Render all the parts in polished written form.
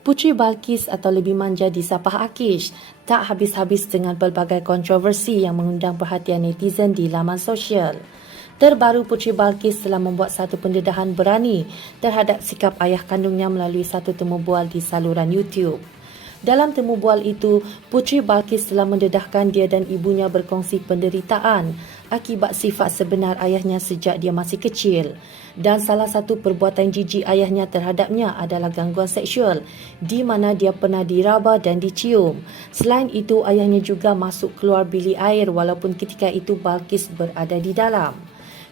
Puteri Balqis atau lebih manja disapah Akish tak habis-habis dengan pelbagai kontroversi yang mengundang perhatian netizen di laman sosial. Terbaru, Puteri Balqis telah membuat satu pendedahan berani terhadap sikap ayah kandungnya melalui satu temu bual di saluran YouTube. Dalam temu bual itu, Puteri Balqis telah mendedahkan dia dan ibunya berkongsi penderitaan akibat sifat sebenar ayahnya sejak dia masih kecil. Dan salah satu perbuatan jijik ayahnya terhadapnya adalah gangguan seksual di mana dia pernah diraba dan dicium. Selain itu, ayahnya juga masuk keluar bilik air walaupun ketika itu Balqis berada di dalam.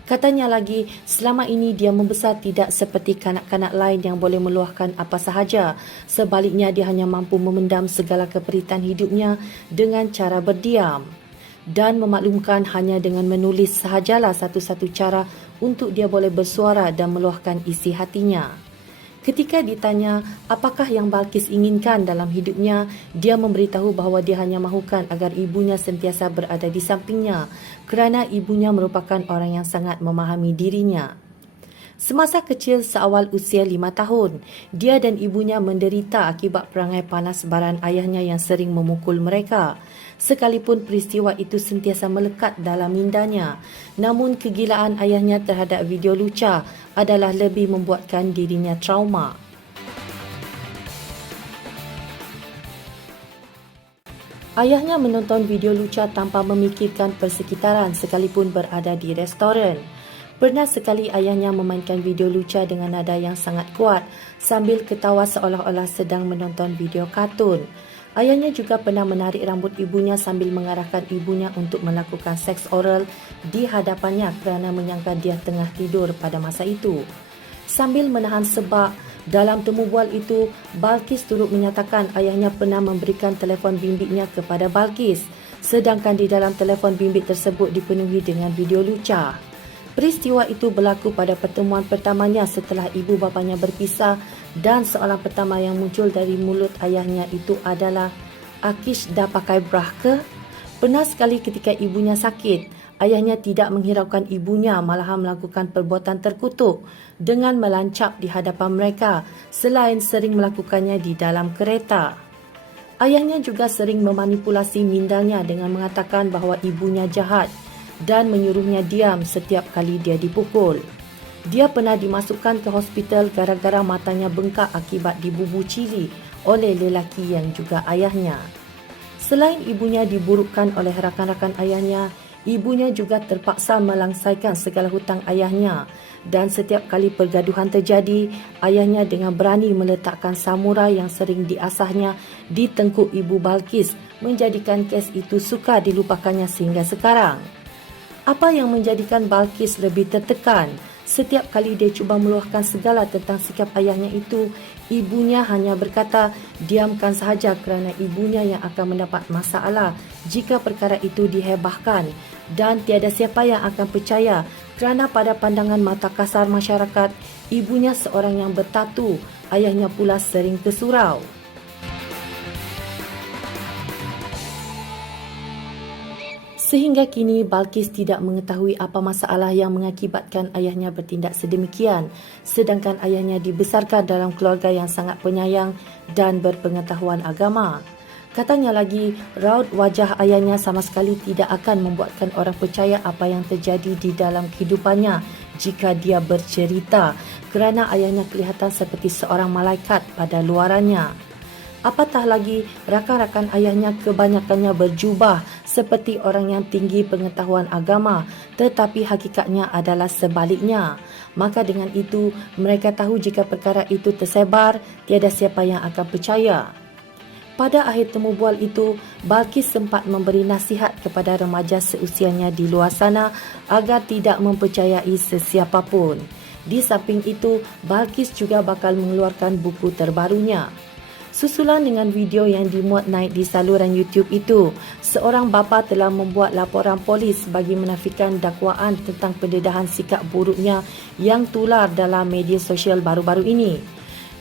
Katanya lagi, selama ini dia membesar tidak seperti kanak-kanak lain yang boleh meluahkan apa sahaja. Sebaliknya, dia hanya mampu memendam segala keperitan hidupnya dengan cara berdiam. Dan memaklumkan hanya dengan menulis sahajalah satu-satu cara untuk dia boleh bersuara dan meluahkan isi hatinya. Ketika ditanya apakah yang Balqis inginkan dalam hidupnya, dia memberitahu bahawa dia hanya mahukan agar ibunya sentiasa berada di sampingnya kerana ibunya merupakan orang yang sangat memahami dirinya. Semasa kecil seawal usia 5 tahun, dia dan ibunya menderita akibat perangai panas baran ayahnya yang sering memukul mereka. Sekalipun peristiwa itu sentiasa melekat dalam mindanya, namun kegilaan ayahnya terhadap video lucah adalah lebih membuatkan dirinya trauma. Ayahnya menonton video lucah tanpa memikirkan persekitaran sekalipun berada di restoran. Pernah sekali ayahnya memainkan video lucah dengan nada yang sangat kuat sambil ketawa seolah-olah sedang menonton video kartun. Ayahnya juga pernah menarik rambut ibunya sambil mengarahkan ibunya untuk melakukan seks oral di hadapannya kerana menyangka dia tengah tidur pada masa itu. Sambil menahan sebab, dalam temu bual itu, Balqis turut menyatakan ayahnya pernah memberikan telefon bimbitnya kepada Balqis, sedangkan di dalam telefon bimbit tersebut dipenuhi dengan video lucah. Peristiwa itu berlaku pada pertemuan pertamanya setelah ibu bapanya berpisah dan soalan pertama yang muncul dari mulut ayahnya itu adalah, "Akish dah pakai bra ke?" Pernah sekali ketika ibunya sakit, ayahnya tidak menghiraukan ibunya, malahan melakukan perbuatan terkutuk dengan melancap di hadapan mereka selain sering melakukannya di dalam kereta. Ayahnya juga sering memanipulasi mindanya dengan mengatakan bahawa ibunya jahat dan menyuruhnya diam setiap kali dia dipukul. Dia pernah dimasukkan ke hospital gara-gara matanya bengkak akibat dibubuh cili oleh lelaki yang juga ayahnya. Selain ibunya diburukkan oleh rakan-rakan ayahnya, ibunya juga terpaksa melangsaikan segala hutang ayahnya dan setiap kali pergaduhan terjadi, ayahnya dengan berani meletakkan samurai yang sering diasahnya di tengkuk ibu Balqis menjadikan kes itu sukar dilupakannya sehingga sekarang. Apa yang menjadikan Balqis lebih tertekan? Setiap kali dia cuba meluahkan segala tentang sikap ayahnya itu, ibunya hanya berkata, diamkan sahaja kerana ibunya yang akan mendapat masalah jika perkara itu dihebahkan dan tiada siapa yang akan percaya kerana pada pandangan mata kasar masyarakat, ibunya seorang yang bertatu, ayahnya pula sering ke surau. Sehingga kini Balqis tidak mengetahui apa masalah yang mengakibatkan ayahnya bertindak sedemikian, sedangkan ayahnya dibesarkan dalam keluarga yang sangat penyayang dan berpengetahuan agama. Katanya lagi, raut wajah ayahnya sama sekali tidak akan membuatkan orang percaya apa yang terjadi di dalam kehidupannya jika dia bercerita, kerana ayahnya kelihatan seperti seorang malaikat pada luarannya. Apatah lagi, rakan-rakan ayahnya kebanyakannya berjubah seperti orang yang tinggi pengetahuan agama, tetapi hakikatnya adalah sebaliknya. Maka dengan itu, mereka tahu jika perkara itu tersebar, tiada siapa yang akan percaya. Pada akhir temu bual itu, Balqis sempat memberi nasihat kepada remaja seusianya di luar sana agar tidak mempercayai sesiapa pun. Di samping itu, Balqis juga bakal mengeluarkan buku terbarunya. Susulan dengan video yang dimuat naik di saluran YouTube itu, seorang bapa telah membuat laporan polis bagi menafikan dakwaan tentang pendedahan sikap buruknya yang tular dalam media sosial baru-baru ini.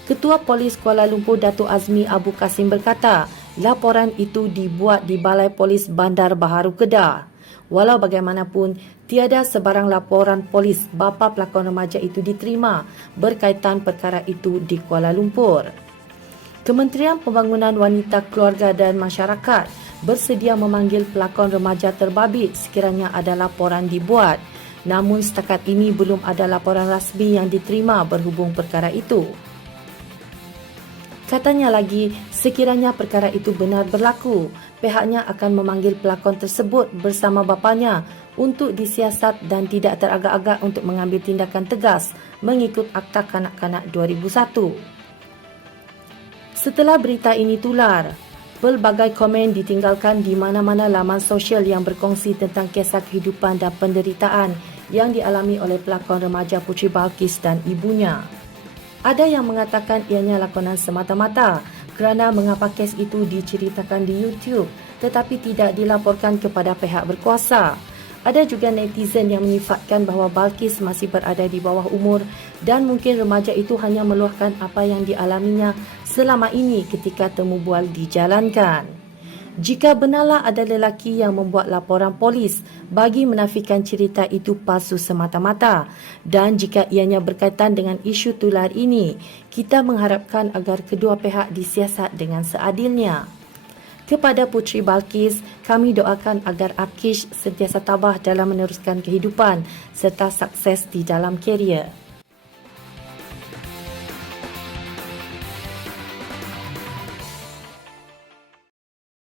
Ketua Polis Kuala Lumpur Datuk Azmi Abu Kasim berkata, laporan itu dibuat di Balai Polis Bandar Baharu Kedah. Walau bagaimanapun, tiada sebarang laporan polis bapa pelakon remaja itu diterima berkaitan perkara itu di Kuala Lumpur. Kementerian Pembangunan Wanita, Keluarga dan Masyarakat bersedia memanggil pelakon remaja terbabit sekiranya ada laporan dibuat. Namun setakat ini belum ada laporan rasmi yang diterima berhubung perkara itu. Katanya lagi, sekiranya perkara itu benar berlaku, pihaknya akan memanggil pelakon tersebut bersama bapanya untuk disiasat dan tidak teragak-agak untuk mengambil tindakan tegas mengikut Akta Kanak-Kanak 2001. Setelah berita ini tular, pelbagai komen ditinggalkan di mana-mana laman sosial yang berkongsi tentang kisah kehidupan dan penderitaan yang dialami oleh pelakon remaja Puteri Balqis dan ibunya. Ada yang mengatakan ianya lakonan semata-mata kerana mengapa kes itu diceritakan di YouTube tetapi tidak dilaporkan kepada pihak berkuasa. Ada juga netizen yang menyifatkan bahawa Balqis masih berada di bawah umur dan mungkin remaja itu hanya meluahkan apa yang dialaminya selama ini ketika temu bual dijalankan. Jika benarlah ada lelaki yang membuat laporan polis bagi menafikan cerita itu palsu semata-mata dan jika ianya berkaitan dengan isu tular ini, kita mengharapkan agar kedua pihak disiasat dengan seadilnya. Kepada Puteri Balqis, kami doakan agar Akish sentiasa tabah dalam meneruskan kehidupan serta sukses di dalam karier.